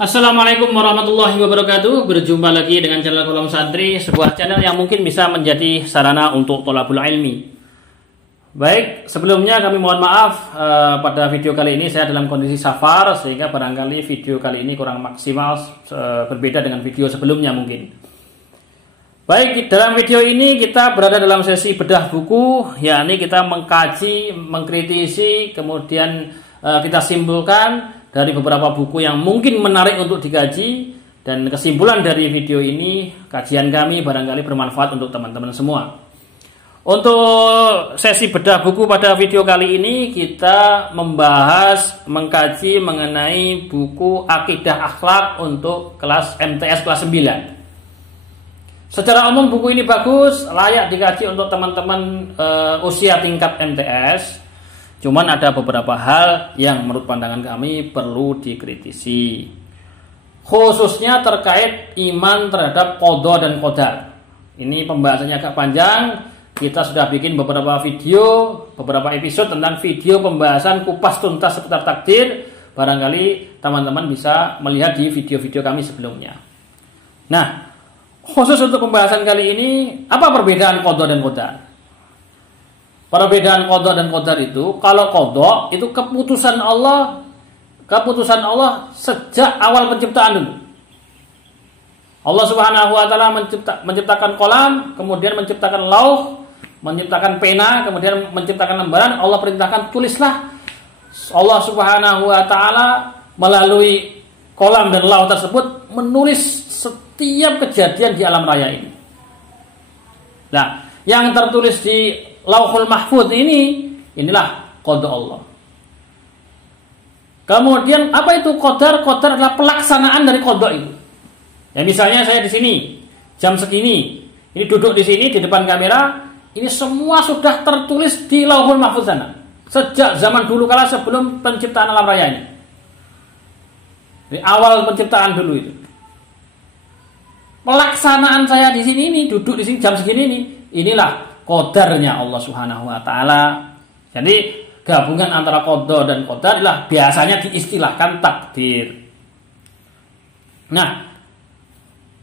Assalamualaikum warahmatullahi wabarakatuh. Berjumpa lagi dengan channel Kolom Santri, sebuah channel yang mungkin bisa menjadi sarana untuk tholabul ilmi. Baik, sebelumnya kami mohon maaf pada video kali ini saya dalam kondisi safar, sehingga barangkali video kali ini kurang maksimal, berbeda dengan video sebelumnya mungkin. Baik, dalam video ini kita berada dalam sesi bedah buku, yakni kita mengkaji, mengkritisi, kemudian kita simpulkan dari beberapa buku yang mungkin menarik untuk dikaji, dan kesimpulan dari video ini, kajian kami barangkali bermanfaat untuk teman-teman semua. Untuk sesi bedah buku pada video kali ini kita membahas, mengkaji mengenai buku Akidah Akhlak untuk kelas MTS kelas 9. Secara umum buku ini bagus, layak dikaji untuk teman-teman usia tingkat MTS. Cuman ada beberapa hal yang menurut pandangan kami perlu dikritisi, khususnya terkait iman terhadap qada dan qadar. Ini pembahasannya agak panjang. Kita sudah bikin beberapa video, beberapa episode tentang video pembahasan kupas tuntas seputar takdir. Barangkali teman-teman bisa melihat di video-video kami sebelumnya. Nah, khusus untuk pembahasan kali ini, apa perbedaan qada dan qadar? Perbedaan qada dan qadar itu, kalau qada itu keputusan Allah sejak awal penciptaan dulu. Allah Subhanahu wa taala menciptakan qalam, kemudian menciptakan lauh, menciptakan pena, kemudian menciptakan lembaran. Allah perintahkan tulislah. Allah Subhanahu wa taala melalui qalam dan lauh tersebut menulis setiap kejadian di alam raya ini. Nah, yang tertulis di Lauhul Mahfuz inilah qada Allah. Kemudian apa itu qadar? Qadar adalah pelaksanaan dari qada itu. Ya, misalnya saya di sini jam segini, ini duduk di sini di depan kamera, ini semua sudah tertulis di Lauhul Mahfuz sana. Sejak zaman dulu kala sebelum penciptaan alam raya ini. Di awal penciptaan dulu itu. Pelaksanaan saya di sini ini, duduk di sini jam segini ini, inilah qadarnya Allah Subhanahu wa taala. Jadi gabungan antara qada dan qadar adalah biasanya diistilahkan takdir. Nah,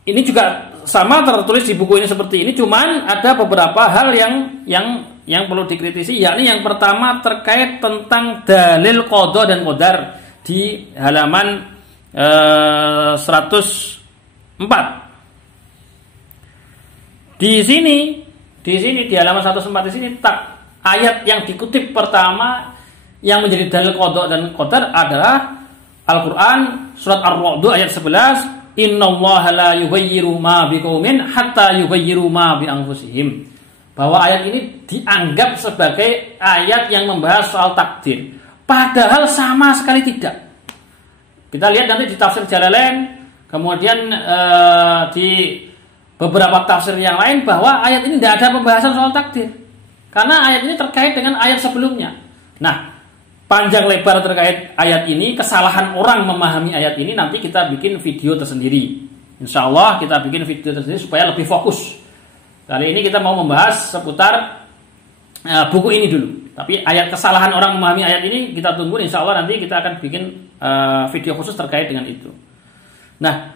ini juga sama tertulis di buku ini seperti ini, cuman ada beberapa hal yang perlu dikritisi, yakni yang pertama terkait tentang dalil qada dan qadar di halaman 104. Di sini di halaman 104 di sini ayat yang dikutip pertama yang menjadi dalil qada dan qadar adalah Al-Qur'an surat Ar-Ra'd ayat 11, innallaha la yughayyiru ma biqaumin hatta yughayyiru ma bi anfusihim. Bahwa ayat ini dianggap sebagai ayat yang membahas soal takdir, padahal sama sekali tidak. Kita lihat nanti di tafsir Jalalain, kemudian di beberapa tafsir yang lain, bahwa ayat ini tidak ada pembahasan soal takdir, karena ayat ini terkait dengan ayat sebelumnya. Nah, panjang lebar terkait ayat ini, kesalahan orang memahami ayat ini, nanti kita bikin video tersendiri. Insya Allah kita bikin video tersendiri supaya lebih fokus. Kali ini kita mau membahas seputar buku ini dulu. Tapi ayat kesalahan orang memahami ayat ini kita tunggu, insya Allah nanti kita akan bikin video khusus terkait dengan itu. Nah,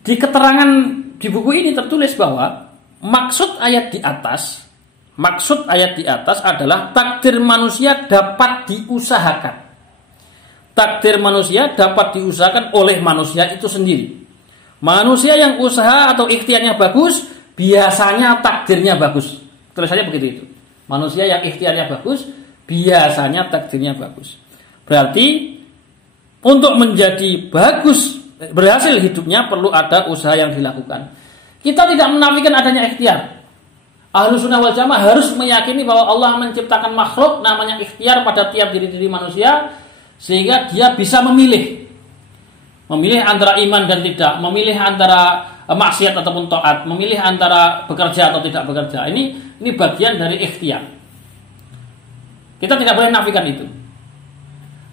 di keterangan di buku ini tertulis bahwa maksud ayat di atas adalah takdir manusia dapat diusahakan. Takdir manusia dapat diusahakan oleh manusia itu sendiri. Manusia yang usaha atau ikhtiarnya bagus, biasanya takdirnya bagus. Tulisannya begitu itu. Manusia yang ikhtiarnya bagus, biasanya takdirnya bagus. Berarti untuk menjadi bagus, berhasil hidupnya perlu ada usaha yang dilakukan. Kita tidak menafikan adanya ikhtiar. Ahlus Sunnah wal Jamaah harus meyakini bahwa Allah menciptakan makhluk namanya ikhtiar pada tiap diri manusia, sehingga dia bisa memilih antara iman dan tidak, memilih antara maksiat ataupun taat, memilih antara bekerja atau tidak bekerja. Ini bagian dari ikhtiar. Kita tidak boleh menafikan itu.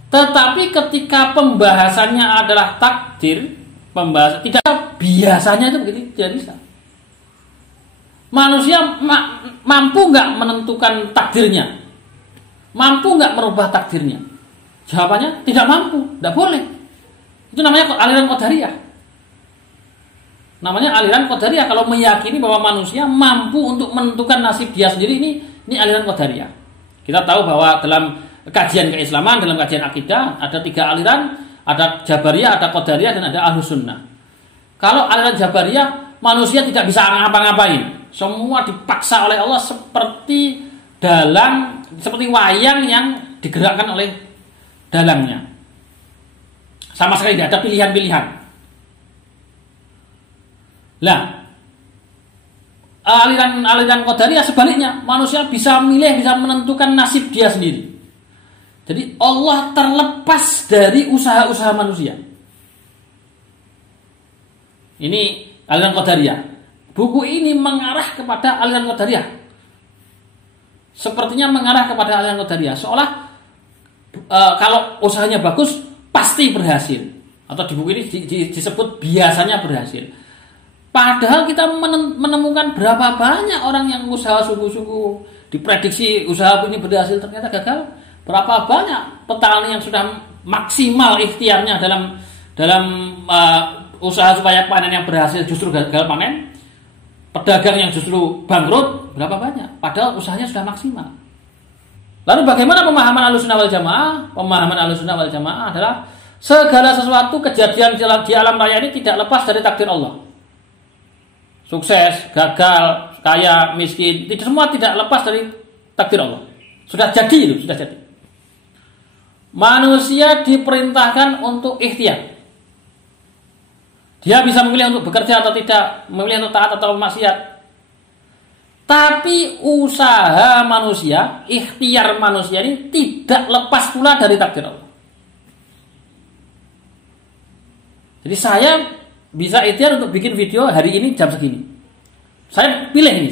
Tetapi ketika pembahasannya adalah takdir, tidak biasanya itu begitu, tidak bisa. Manusia mampu nggak menentukan takdirnya? Mampu nggak merubah takdirnya? Jawabannya tidak mampu, tidak boleh. Itu namanya aliran Qadariyah. Namanya aliran Qadariyah kalau meyakini bahwa manusia mampu untuk menentukan nasib dia sendiri, ini aliran Qadariyah. Kita tahu bahwa dalam kajian keislaman, dalam kajian akidah ada 3 aliran, ada Jabariyah, ada Qadariyah, dan ada Ahlus Sunnah. Kalau aliran Jabariyah, manusia tidak bisa ngapa-ngapain. Semua dipaksa oleh Allah seperti wayang yang digerakkan oleh dalangnya. Sama sekali tidak ada pilihan-pilihan. Lah, aliran Qadariyah sebaliknya, manusia bisa milih, bisa menentukan nasib dia sendiri. Jadi Allah terlepas dari usaha-usaha manusia. Ini aliran Qadariyah. Buku ini mengarah kepada aliran Qadariyah. Sepertinya mengarah kepada aliran Qadariyah. Seolah kalau usahanya bagus pasti berhasil. Atau di buku ini disebut biasanya berhasil. Padahal kita menemukan berapa banyak orang yang usaha sungguh-sungguh, diprediksi usaha ini berhasil, ternyata gagal. Berapa banyak petani yang sudah maksimal ikhtiarnya dalam usaha supaya panen yang berhasil justru gagal panen. Pedagang yang justru bangkrut, berapa banyak? Padahal usahanya sudah maksimal. Lalu bagaimana pemahaman Ahlussunnah wal Jamaah? Pemahaman Ahlussunnah wal Jamaah adalah segala sesuatu kejadian di alam raya ini tidak lepas dari takdir Allah. Sukses, gagal, kaya, miskin, semua tidak lepas dari takdir Allah. Sudah jadi itu, sudah jadi. Manusia diperintahkan untuk ikhtiar. Dia bisa memilih untuk bekerja atau tidak, memilih untuk taat atau maksiat. Tapi usaha manusia, ikhtiar manusia ini tidak lepas pula dari takdir Allah. Jadi saya bisa ikhtiar untuk bikin video hari ini jam segini. Saya pilih.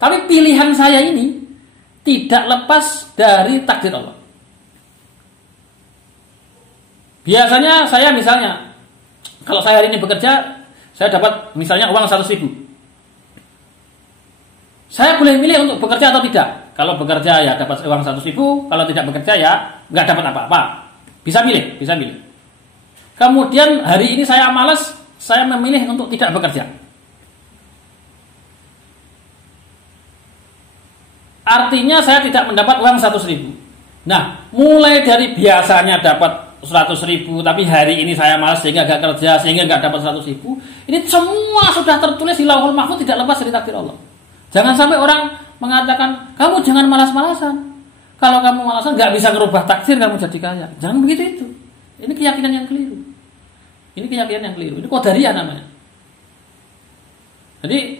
Tapi pilihan saya ini tidak lepas dari takdir Allah. Biasanya saya misalnya, kalau saya hari ini bekerja, saya dapat misalnya uang 100.000. Saya boleh milih untuk bekerja atau tidak. Kalau bekerja ya dapat uang 100.000, kalau tidak bekerja ya nggak dapat apa-apa. Bisa milih. Kemudian hari ini saya malas, saya memilih untuk tidak bekerja. Artinya saya tidak mendapat uang 100.000. Nah, mulai dari biasanya dapat 100.000, tapi hari ini saya malas sehingga gak kerja, sehingga gak dapat 100.000. Ini semua sudah tertulis di Lauhul Mahfuz, tidak lepas dari takdir Allah. Jangan sampai orang mengatakan, kamu jangan malas-malasan. Kalau kamu malasan gak bisa merubah takdir kamu jadi kaya. Jangan begitu itu. Ini keyakinan yang keliru. Ini Qadariyah namanya. Jadi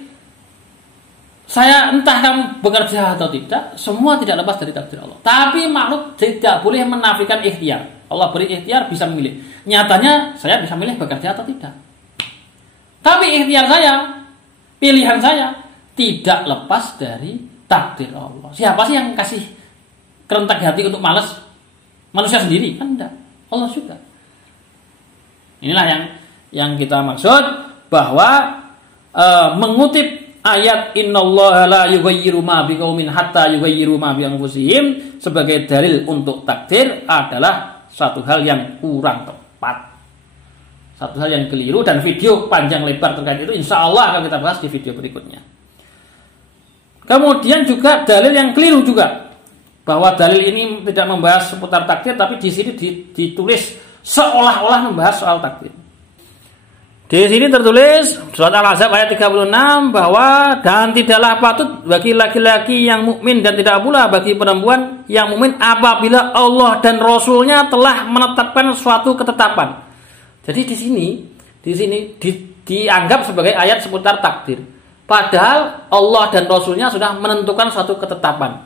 saya entah kamu bekerja atau tidak, semua tidak lepas dari takdir Allah. Tapi makhluk tidak boleh menafikan ikhtiar. Allah beri ikhtiar, bisa memilih. Nyatanya saya bisa milih bekerja atau tidak. Tapi ikhtiar saya, pilihan saya tidak lepas dari takdir Allah. Siapa sih yang kasih kerentak hati untuk malas? Manusia sendiri kan enggak. Allah juga. Inilah yang kita maksud bahwa mengutip ayat innallaha la yughayyiru ma biqaumin hatta yughayyiru ma bi anfusihim sebagai dalil untuk takdir adalah satu hal yang kurang tepat, satu hal yang keliru, dan video panjang lebar terkait itu insya Allah akan kita bahas di video berikutnya. Kemudian juga dalil yang keliru juga, bahwa dalil ini tidak membahas seputar takdir, tapi di sini ditulis seolah-olah membahas soal takdir. Di sini tertulis surat Al-Ahzab ayat 36 bahwa dan tidaklah patut bagi laki-laki yang mukmin dan tidak pula bagi perempuan yang mukmin apabila Allah dan Rasulnya telah menetapkan suatu ketetapan. Jadi di sini dianggap sebagai ayat seputar takdir. Padahal Allah dan Rasulnya sudah menentukan suatu ketetapan.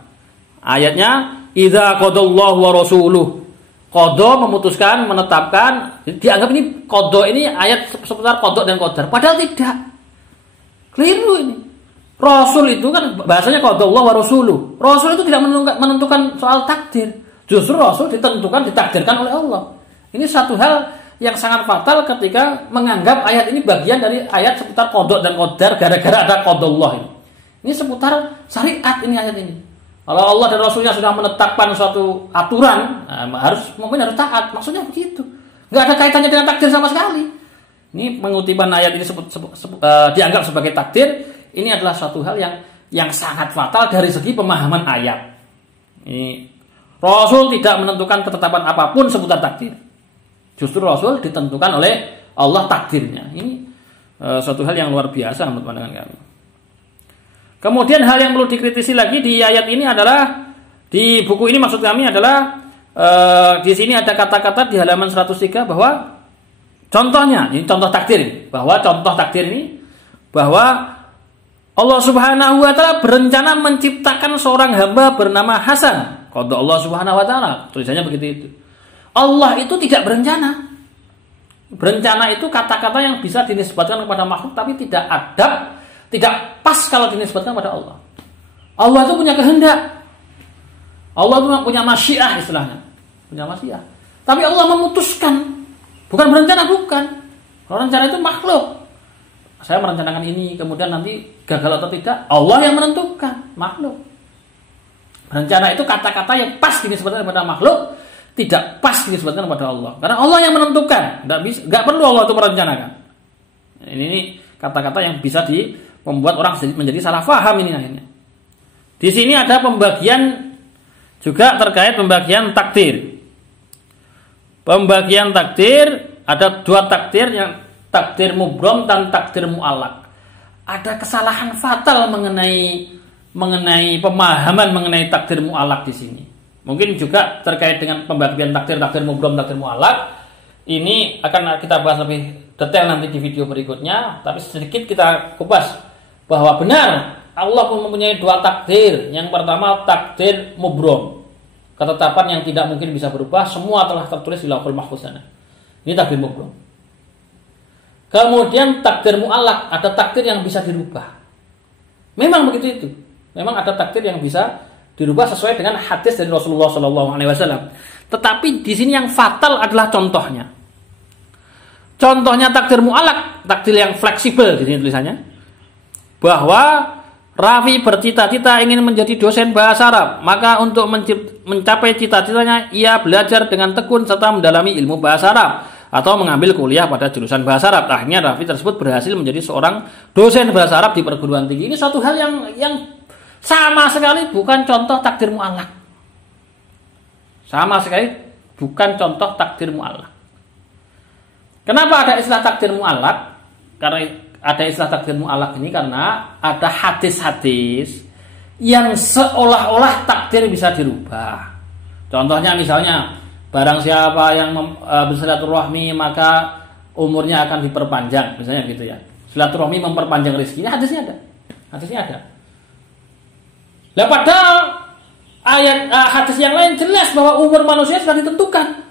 Ayatnya idza qadallahu wa rasuluh. Qadha memutuskan, menetapkan, dianggap ini qadha ini ayat seputar qadha dan qadar. Padahal tidak. Keliru ini. Rasul itu kan bahasanya qadallahu wa rasuluh. Rasul itu tidak menentukan soal takdir. Justru Rasul ditakdirkan oleh Allah. Ini satu hal yang sangat fatal ketika menganggap ayat ini bagian dari ayat seputar qadha dan qadar gara-gara ada qadallah ini. Ini seputar syariat ini ayat ini. Kalau Allah dan Rasulnya sudah menetapkan suatu aturan, mukmin harus taat. Maksudnya begitu. Nggak ada kaitannya dengan takdir sama sekali. Ini pengutipan ayat ini dianggap sebagai takdir. Ini adalah suatu hal yang sangat fatal dari segi pemahaman ayat. Ini Rasul tidak menentukan ketetapan apapun seputar takdir. Justru Rasul ditentukan oleh Allah takdirnya. Ini suatu hal yang luar biasa menurut pandangan kami. Kemudian hal yang perlu dikritisi lagi di ayat ini adalah, di buku ini maksud kami adalah di sini ada kata-kata di halaman 103 bahwa contohnya, ini contoh takdir, bahwa contoh takdir ini bahwa Allah Subhanahu wa taala berencana menciptakan seorang hamba bernama Hasan. Qada Allah Subhanahu wa taala, tulisannya begitu itu. Allah itu tidak berencana. Berencana itu kata-kata yang bisa dinisbatkan kepada makhluk tapi tidak adab, tidak pas kalau dinisbatkan kepada Allah. Allah itu punya kehendak. Allah itu punya masyiah istilahnya. Punya masyiah. Tapi Allah memutuskan. Bukan berencana, bukan. Kalau rencana itu makhluk. Saya merencanakan ini, kemudian nanti gagal atau tidak, Allah yang menentukan, makhluk. Berencana itu kata-kata yang pas dinisbatkan kepada makhluk, tidak pas dinisbatkan kepada Allah. Karena Allah yang menentukan, nggak perlu Allah itu merencanakan. Ini kata-kata yang bisa membuat orang menjadi salah faham ini akhirnya. Di sini ada pembagian juga terkait pembagian takdir. Pembagian takdir ada dua takdir, yang takdir mubrom dan takdir mu'allaq. Ada kesalahan fatal mengenai pemahaman mengenai takdir mu'allaq di sini. Mungkin juga terkait dengan pembagian takdir mubrom, takdir mu'allaq. Ini akan kita bahas lebih detail nanti di video berikutnya, tapi sedikit kita kupas bahwa benar Allah pun mempunyai dua takdir. Yang pertama takdir mubrom, ketetapan yang tidak mungkin bisa berubah, semua telah tertulis di Lauhul Mahfuz sana. Ini takdir mubrom. Kemudian takdir mu'allaq, ada takdir yang bisa dirubah. Memang begitu itu. Memang ada takdir yang bisa dirubah sesuai dengan hadis dari Rasulullah SAW. Tetapi di sini yang fatal adalah contohnya. Contohnya takdir mu'allaq, takdir yang fleksibel di sini tulisannya. Bahwa Raffi bercita-cita ingin menjadi dosen bahasa Arab, maka untuk mencapai cita-citanya ia belajar dengan tekun serta mendalami ilmu bahasa Arab atau mengambil kuliah pada jurusan bahasa Arab. Akhirnya Raffi tersebut berhasil menjadi seorang dosen bahasa Arab di perguruan tinggi. Ini suatu hal yang sama sekali bukan contoh takdir mu'allaq. Sama sekali bukan contoh takdir mu'allaq. Kenapa ada istilah takdir mu'allaq? Karena ada istilah takdir mu'allaq ini karena ada hadis-hadis yang seolah-olah takdir bisa dirubah. Contohnya misalnya, barang siapa yang bersilaturahmi maka umurnya akan diperpanjang, misalnya gitu ya. Silaturahmi memperpanjang rezeki. Ini hadisnya ada. Hadisnya ada. Lah padahal ayat hadis yang lain jelas bahwa umur manusia sudah ditentukan.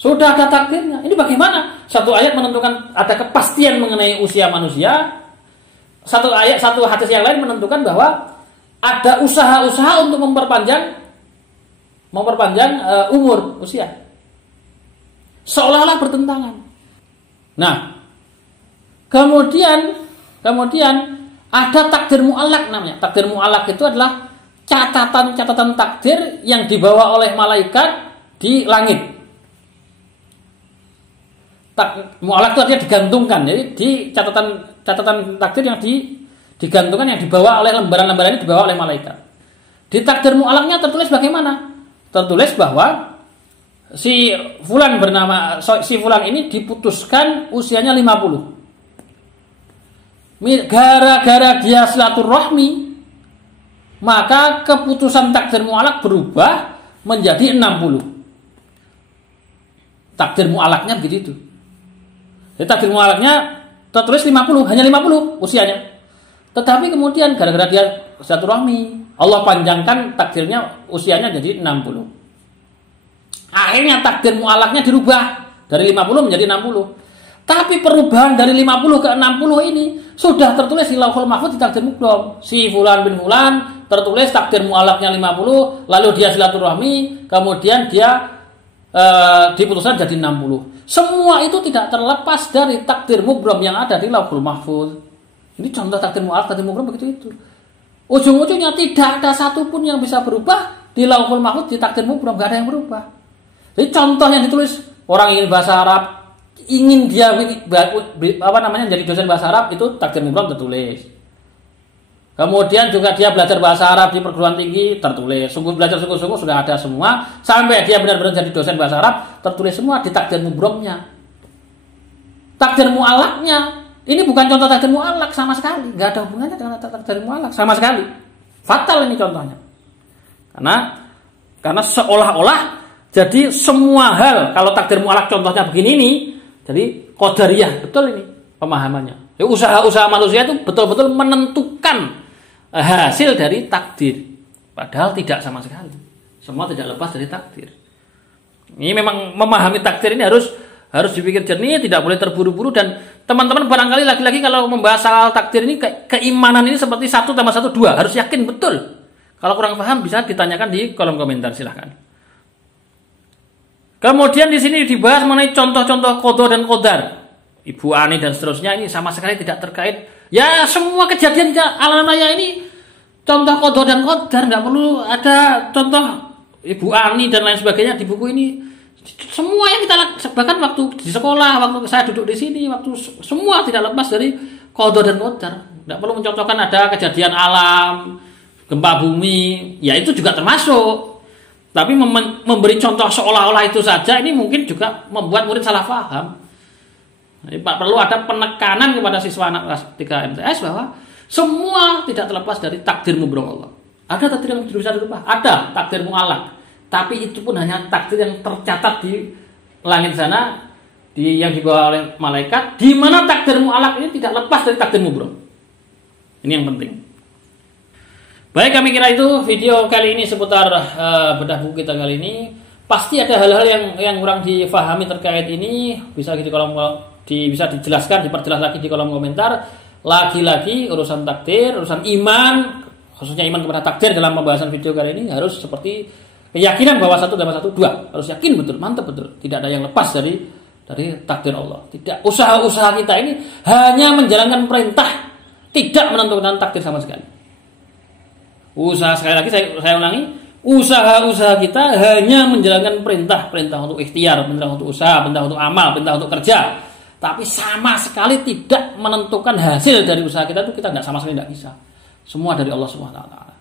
Sudah ada takdirnya. Ini bagaimana? Satu ayat menentukan ada kepastian mengenai usia manusia. Satu hadis yang lain menentukan bahwa ada usaha-usaha untuk memperpanjang umur usia. Seolah-olah bertentangan. Nah, kemudian ada takdir mu'allaq namanya. Takdir mu'allaq itu adalah catatan takdir yang dibawa oleh malaikat di langit. Mu'allaq itu artinya digantungkan. Jadi di catatan takdir yang digantungkan, yang dibawa oleh lembaran-lembaran ini dibawa oleh malaikat. Di takdir mu'allaqnya tertulis bagaimana? Tertulis bahwa si fulan ini diputuskan usianya 50. Gara-gara dia silaturahmi, maka keputusan takdir mu'allaq berubah menjadi 60. Takdir mu'allaqnya begitu. Jadi takdir mu'allaqnya tertulis 50, hanya 50 usianya. Tetapi kemudian gara-gara dia silaturahmi, Allah panjangkan takdirnya usianya jadi 60. Akhirnya takdir mu'allaqnya dirubah dari 50 menjadi 60. Tapi perubahan dari 50 ke 60 ini sudah tertulis di Lauhul Mahfuz di takdir mubrom. Si fulan bin fulan tertulis takdir mu'allaqnya 50, lalu dia silaturahmi, kemudian dia diputuskan jadi 60. Semua itu tidak terlepas dari takdir mubrom yang ada di Lauhul Mahfuz. Ini contoh takdir mu'allaq, takdir mubrom begitu itu. Ujung-ujungnya tidak ada satupun yang bisa berubah di Lauhul Mahfuz, di takdir mubrom, gak ada yang berubah. Jadi contoh yang ditulis orang ingin bahasa Arab, ingin dia jadi dosen bahasa Arab, itu takdir mubrom tertulis. Kemudian juga dia belajar bahasa Arab di perguruan tinggi, tertulis. Belajar sungguh-sungguh sudah ada semua. Sampai dia benar-benar jadi dosen bahasa Arab, tertulis semua di takdir mubromnya. Takdir mu'alaknya, ini bukan contoh takdir mu'alak sama sekali. Nggak ada hubungannya dengan takdir mu'alak sama sekali. Fatal ini contohnya. Karena seolah-olah jadi semua hal, kalau takdir mu'alak contohnya begini nih, jadi qadariyah, betul ini pemahamannya. Usaha-usaha manusia itu betul-betul menentukan hasil dari takdir, padahal tidak sama sekali. Semua tidak lepas dari takdir. Ini memang memahami takdir ini harus dipikir jernih, tidak boleh terburu-buru. Dan teman-teman barangkali lagi-lagi kalau membahas soal takdir ini, keimanan ini seperti 1 tambah 1 2, harus yakin betul. Kalau kurang paham bisa ditanyakan di kolom komentar, silahkan. Kemudian di sini dibahas mengenai contoh-contoh qada dan qadar. Ibu Ani dan seterusnya ini sama sekali tidak terkait. Ya semua kejadian alam raya ini contoh qada dan qadar, nggak perlu ada contoh Ibu Ani dan lain sebagainya di buku ini. Semua yang kita bahkan waktu di sekolah, waktu saya duduk di sini, waktu semua tidak lepas dari qada dan qadar. Nggak perlu mencontohkan ada kejadian alam, gempa bumi, ya itu juga termasuk. Tapi memberi contoh seolah-olah itu saja ini mungkin juga membuat murid salah paham. Jadi perlu ada penekanan kepada siswa anak kelas 3 MTS bahwa semua tidak terlepas dari takdir mubrom Allah. Ada takdir yang bisa dirubah, ada takdir mu'alak. Tapi itu pun hanya takdir yang tercatat di langit sana, yang dibawa oleh malaikat, di mana takdir mu'alak ini tidak lepas dari takdir mubrom. Ini yang penting. Baik, kami kira itu video kali ini seputar bedah buku kita kali ini. Pasti ada hal-hal yang kurang difahami terkait ini, bisa bisa dijelaskan, diperjelas lagi di kolom komentar. Lagi-lagi urusan takdir, urusan iman, khususnya iman kepada takdir dalam pembahasan video kali ini harus seperti keyakinan bahwa 1 tambah 1 2. Harus yakin betul, mantap betul. Tidak ada yang lepas dari takdir Allah. Tidak, usaha-usaha kita ini hanya menjalankan perintah, tidak menentukan takdir sama sekali. Usaha, sekali lagi saya ulangi, usaha-usaha kita hanya menjalankan perintah untuk ikhtiar, perintah untuk usaha, perintah untuk amal, perintah untuk kerja. Tapi sama sekali tidak menentukan hasil dari usaha kita, itu kita sama sekali tidak bisa. Semua dari Allah Subhanahu wa taala.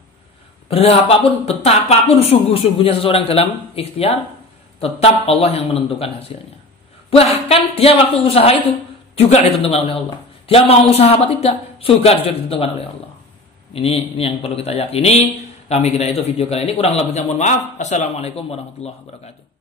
Betapapun sungguh-sungguhnya seseorang dalam ikhtiar, tetap Allah yang menentukan hasilnya. Bahkan dia waktu usaha itu juga ditentukan oleh Allah. Dia mau usaha apa tidak, juga ditentukan oleh Allah. Ini yang perlu kita yakini. Kami kira itu video kali ini, kurang lebihnya mohon maaf. Assalamualaikum warahmatullahi wabarakatuh.